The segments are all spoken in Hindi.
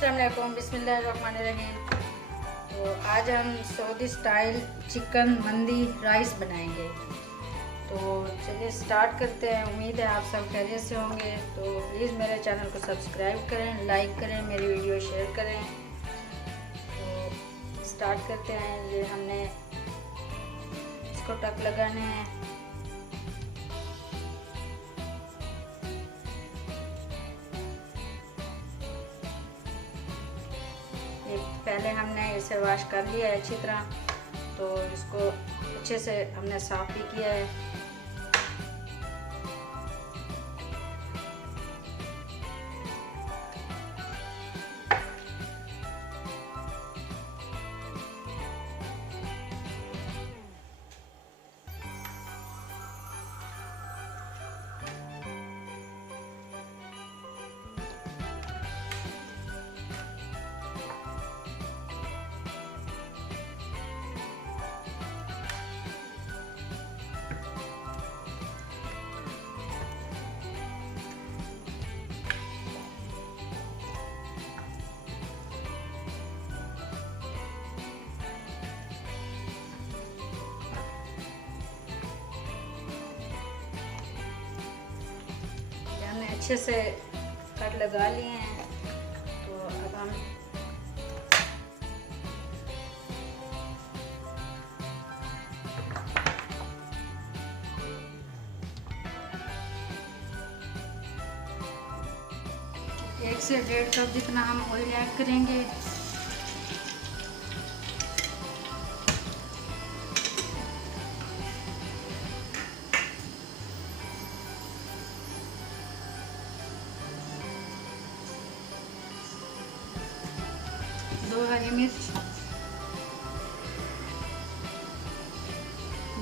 अस्सलाम वालेकुम, बिस्मिल्लाहिर्रहमानिर्रहीम। तो आज हम सऊदी स्टाइल चिकन मंदी राइस बनाएंगे। तो चलिए स्टार्ट करते हैं। उम्मीद है आप सब खैरियत से होंगे। तो प्लीज़ मेरे चैनल को सब्सक्राइब करें, लाइक करें, मेरी वीडियो शेयर करें। तो स्टार्ट करते हैं। ये हमने इसको टक लगाने हैं। पहले हमने इसे वॉश कर लिया है अच्छी तरह। तो इसको अच्छे से हमने साफ़ भी किया है। अच्छे से कट लगा लिए हैं। तो अब हम एक से 1.5 कप जितना हम ऑयल ऐड करेंगे। दो हरी मिर्च,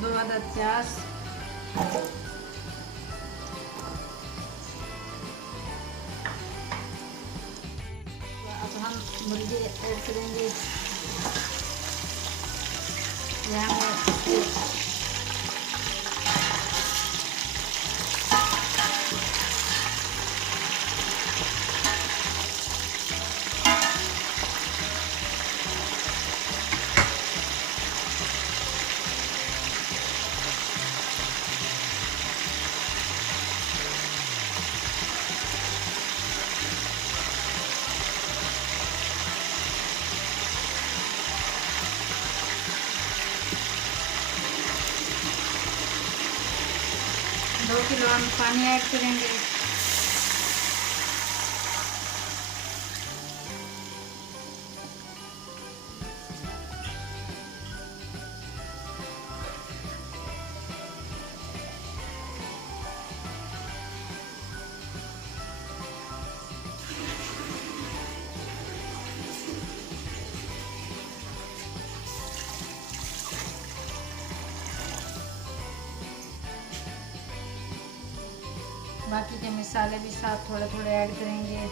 2 अदद प्याज, अब हम मुर्गी ऐड करेंगे। यहाँ में 2 किलो हम पानी ऐड करेंगे। बाकी के मसाले भी साथ थोड़े थोड़े ऐड करेंगे।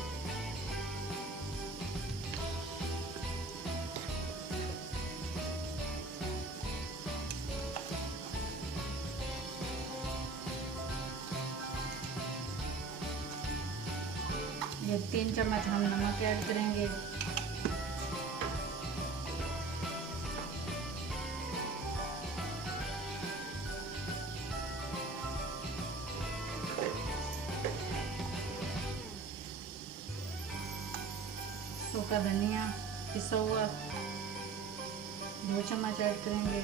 ये 3 चम्मच हम नमक ऐड करेंगे। सूखा धनिया पिसा हुआ 2 चम्मच ऐड करेंगे।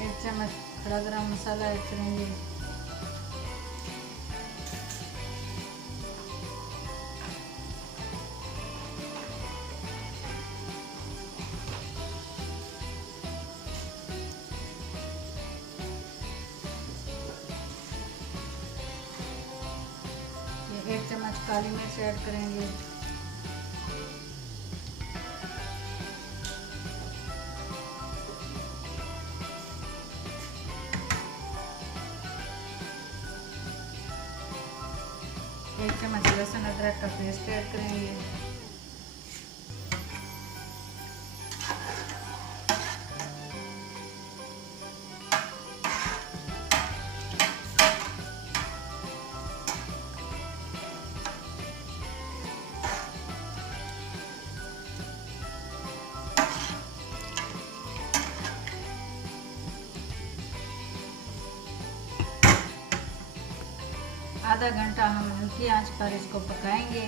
एक चम्मच खड़ा गरम मसाला ऐड करेंगे। एक चम्मच काली मिर्च ऐड करेंगे। एक चम्मच लहसुन अदरक का पेस्ट ऐड करेंगे। आधा घंटा हम हल्की आंच पर इसको पकाएंगे।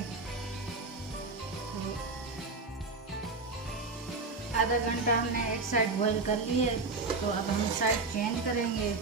तो आधा घंटा हमने एक साइड बॉईल कर ली है, तो अब हम साइड चेंज करेंगे।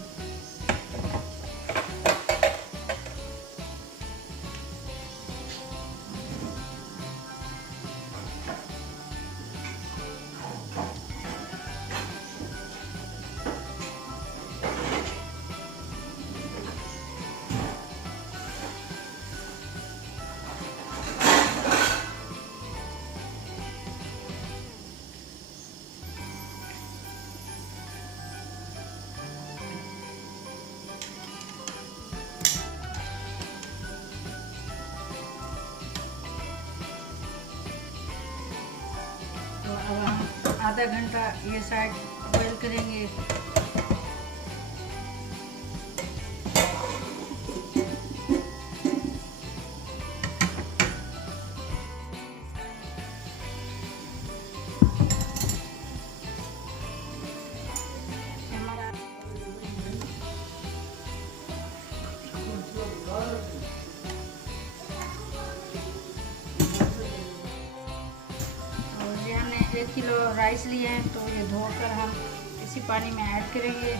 तो अब हम आधा घंटा ये साइड बॉईल करेंगे। ये हमने 1 किलो राइस लिए हैं, तो ये धोकर हम इसी पानी में ऐड करेंगे।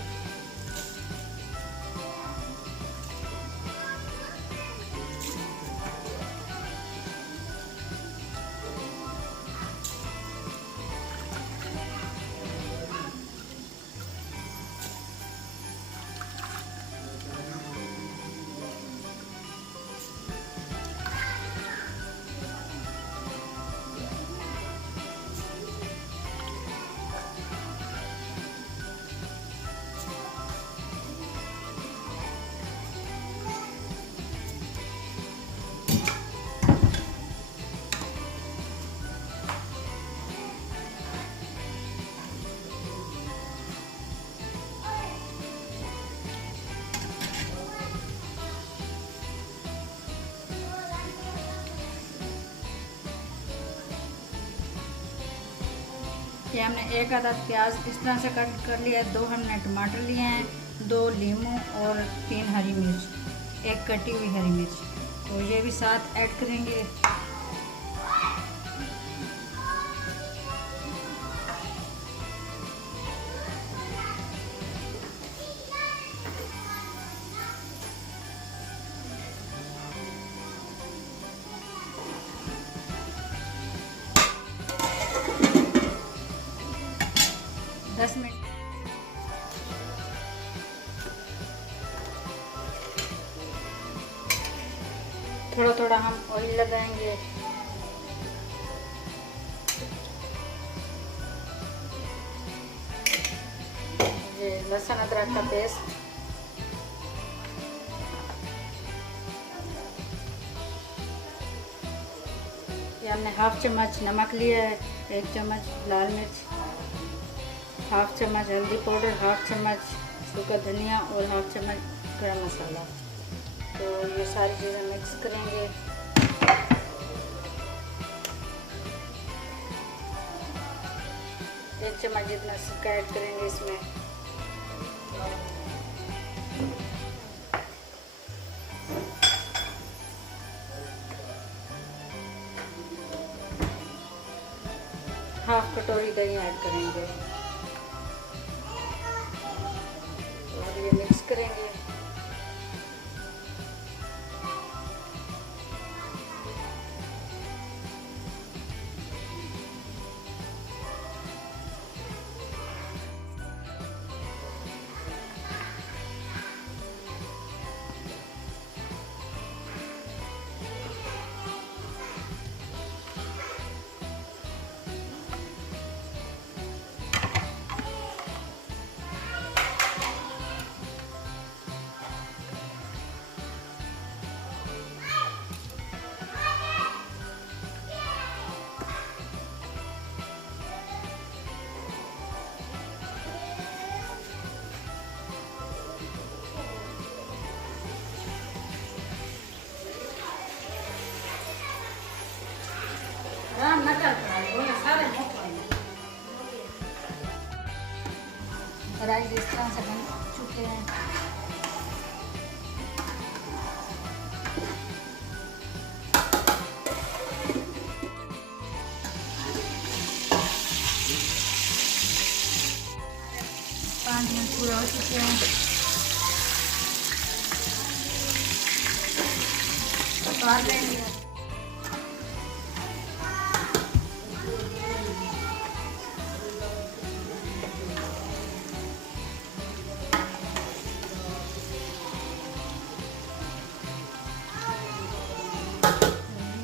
ये हमने 1 आधा प्याज इस तरह से कट कर लिया है, 2 हमने टमाटर लिए हैं, 2 लीमू और 3 हरी मिर्च, 1 कटी हुई हरी मिर्च, तो ये भी साथ ऐड करेंगे। दस मिनट थोड़ा थोड़ा हम ऑयल लगाएंगे। ये लहसुन अदरक का पेस्ट, ये हमने 1/2 चम्मच नमक लिया है, 1 चम्मच लाल मिर्च, 1/2 चम्मच हल्दी पाउडर, 1/2 चम्मच सूखा धनिया और 1/2 चम्मच गरम मसाला। तो ये सारी चीज़ें मिक्स करेंगे। एक चम्मच जितना सिरका ऐड करेंगे इसमें। हाफ कटोरी दही ऐड करेंगे और ये मिक्स करेंगे। राइस इस तरह से बन चुके हैं। 5 मिनट पूरा हो चुके हैं। उतार लेंगे।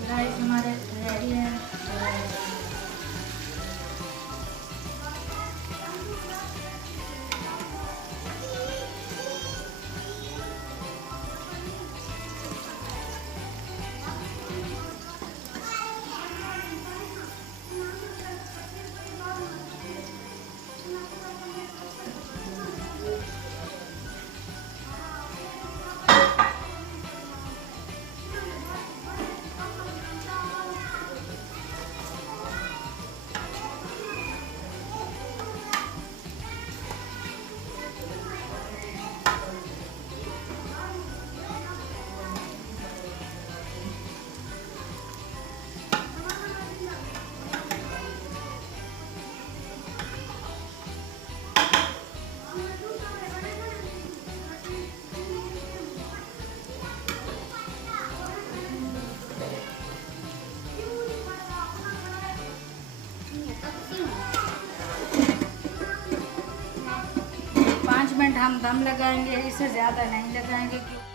राइस हमारे रेडी है। मिनट हम दम लगाएंगे, इससे ज़्यादा नहीं लगाएंगे क्योंकि